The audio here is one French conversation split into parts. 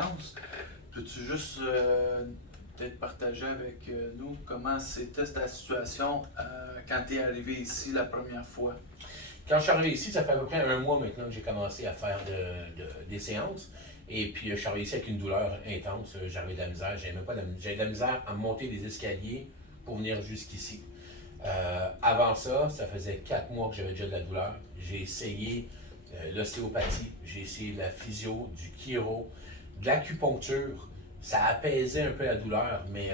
séances. Peux-tu juste peut-être partager avec nous comment c'était ta situation quand tu es arrivé ici la première fois? Quand je suis arrivé ici, ça fait à peu près un mois maintenant que j'ai commencé à faire des séances. Et puis, je suis arrivé ici avec une douleur intense. J'avais de la misère. J'avais de la misère à monter les escaliers pour venir jusqu'ici. Avant ça faisait 4 mois que j'avais déjà de la douleur. J'ai essayé l'ostéopathie, j'ai essayé la physio, du chiro, de l'acupuncture. Ça apaisait un peu la douleur, mais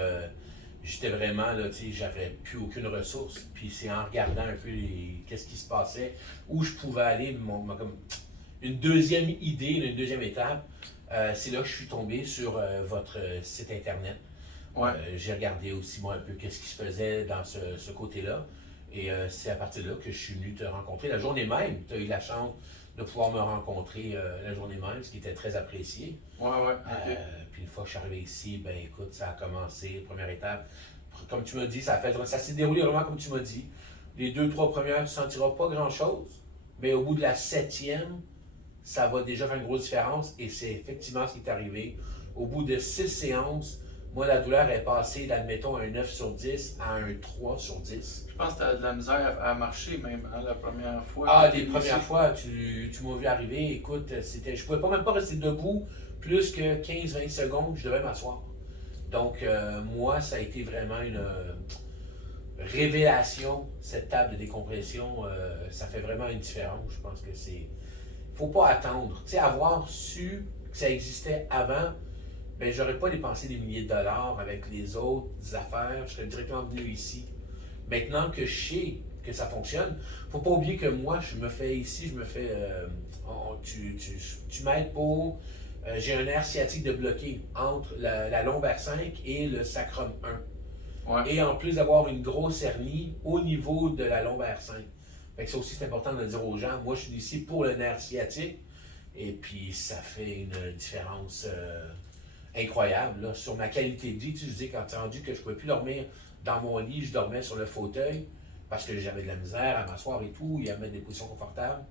j'étais vraiment là, tu sais, j'avais plus aucune ressource. Puis c'est en regardant un peu qu'est-ce qui se passait, où je pouvais aller, comme une deuxième idée, une deuxième étape. C'est là que je suis tombé sur votre site internet. Ouais. J'ai regardé aussi moi un peu qu'est-ce qui se faisait dans ce côté-là. Et c'est à partir de là que je suis venu te rencontrer. La journée même, tu as eu la chance de pouvoir me rencontrer la journée même, ce qui était très apprécié. Ouais, ok. Puis une fois que je suis arrivé ici, ben écoute, ça a commencé, première étape. Comme tu m'as dit, ça s'est déroulé vraiment comme tu m'as dit. Les 2, 3 premières, tu ne sentiras pas grand-chose, mais au bout de la 7e, ça va déjà faire une grosse différence et c'est effectivement ce qui est arrivé. Au bout de 6 séances, moi, la douleur est passée d'admettons un 9 sur 10 à un 3 sur 10. Je pense que tu as de la misère à marcher même la première fois. Ah, les premières fois, tu m'as vu arriver, écoute, je pouvais même pas rester debout plus que 15-20 secondes, je devais m'asseoir. Donc, moi, ça a été vraiment une révélation, cette table de décompression. Ça fait vraiment une différence. Je pense que c'est. Faut pas attendre. Tu sais, avoir su que ça existait avant, ben, j'aurais pas dépensé des milliers de dollars avec les autres affaires. Je serais directement venu ici. Maintenant que je sais que ça fonctionne, faut pas oublier que moi, je me fais ici, tu m'aides pour. J'ai un nerf sciatique de bloqué entre la lombaire 5 et le sacrum 1. Ouais. Et en plus d'avoir une grosse hernie au niveau de la lombaire 5. Fait que ça aussi, c'est important de le dire aux gens. Moi, je suis ici pour le nerf sciatique. Et puis, ça fait une différence incroyable là, sur ma qualité de vie. Tu sais, je dis, quand tu as rendu que je ne pouvais plus dormir dans mon lit, je dormais sur le fauteuil parce que j'avais de la misère à m'asseoir et tout, et à mettre des positions confortables.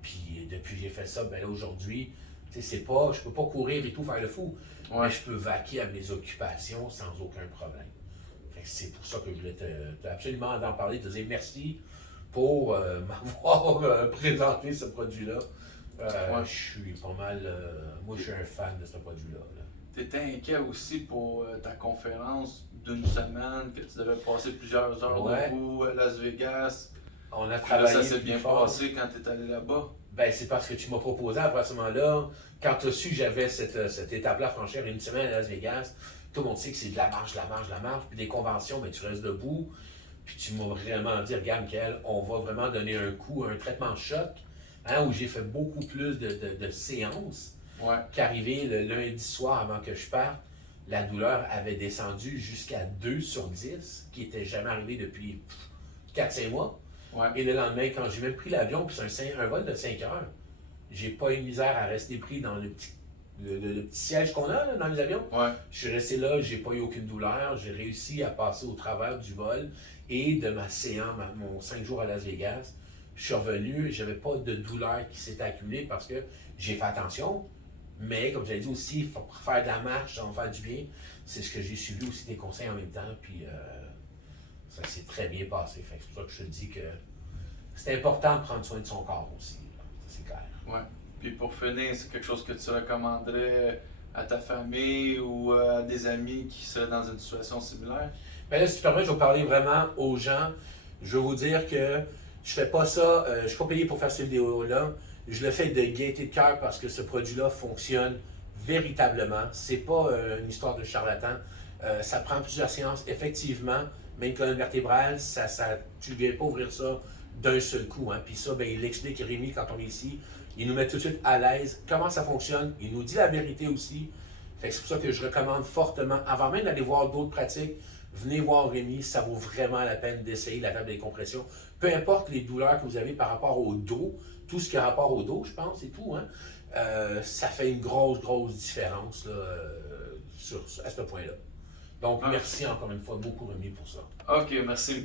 Puis, depuis que j'ai fait ça, ben là, aujourd'hui, tu sais, c'est pas, je peux pas courir et tout, faire le fou, Ouais. mais je peux vaquer à mes occupations sans aucun problème. Fait que c'est pour ça que je voulais absolument en parler, te dire merci pour m'avoir présenté ce produit-là. Ouais. Je suis pas mal. Moi, je suis un fan de ce produit-là. Tu étais inquiet aussi pour ta conférence d'une semaine, que tu devais passer plusieurs heures Ouais. debout à Las Vegas. On a Puis là, travaillé. ça s'est plus bien fort. passé quand tu es allé là-bas. Ben, c'est parce que tu m'as proposé à ce moment-là, quand tu as su que j'avais cette étape-là à franchir une semaine à Las Vegas, tout le monde sait que c'est de la marche, puis des conventions, ben, tu restes debout. Puis tu m'as vraiment dit, regarde, Michael, on va vraiment donner un coup, un traitement choc, hein, où j'ai fait beaucoup plus de séances. Ouais. Qu'arrivé le lundi soir avant que je parte, la douleur avait descendu jusqu'à 2 sur 10, qui n'était jamais arrivé depuis 4-5 mois. Ouais. Et le lendemain, quand j'ai même pris l'avion, puis c'est un vol de 5 heures, j'ai pas eu de misère à rester pris dans le petit siège qu'on a là, dans les avions. Ouais. Je suis resté là, j'ai pas eu aucune douleur, j'ai réussi à passer au travers du vol et de ma séance, mon 5 jours à Las Vegas. Je suis revenu, j'avais pas de douleur qui s'était accumulée parce que j'ai fait attention. Mais comme j'avais dit aussi, il faut faire de la marche, ça va faire du bien. C'est ce que j'ai suivi aussi tes conseils en même temps, puis ça s'est très bien passé. Fait que c'est pour ça que je te dis que c'est important de prendre soin de son corps aussi. Là. Ça, c'est clair. Ouais. Puis pour finir, c'est quelque chose que tu recommanderais à ta famille ou à des amis qui seraient dans une situation similaire? Mais là, si tu permets, je vais parler vraiment aux gens. Je vais vous dire que je fais pas ça, je suis pas payé pour faire cette vidéo-là. Je le fais de gaieté de cœur parce que ce produit-là fonctionne véritablement. C'est pas une histoire de charlatan. Ça prend plusieurs séances. Effectivement, mais une colonne vertébrale, tu ne viens pas ouvrir ça d'un seul coup. Hein. Puis ça, ben, il l'explique Rémi quand on est ici. Il nous met tout de suite à l'aise. Comment ça fonctionne? Il nous dit la vérité aussi. Fait que c'est pour ça que je recommande fortement, avant même d'aller voir d'autres pratiques, venez voir Rémi, ça vaut vraiment la peine d'essayer la table de décompression. Peu importe les douleurs que vous avez par rapport au dos, tout ce qui a rapport au dos, je pense, et tout, hein, ça fait une grosse différence là, à ce point-là. Donc, merci encore une fois beaucoup, Rémi, pour ça. Ok, merci.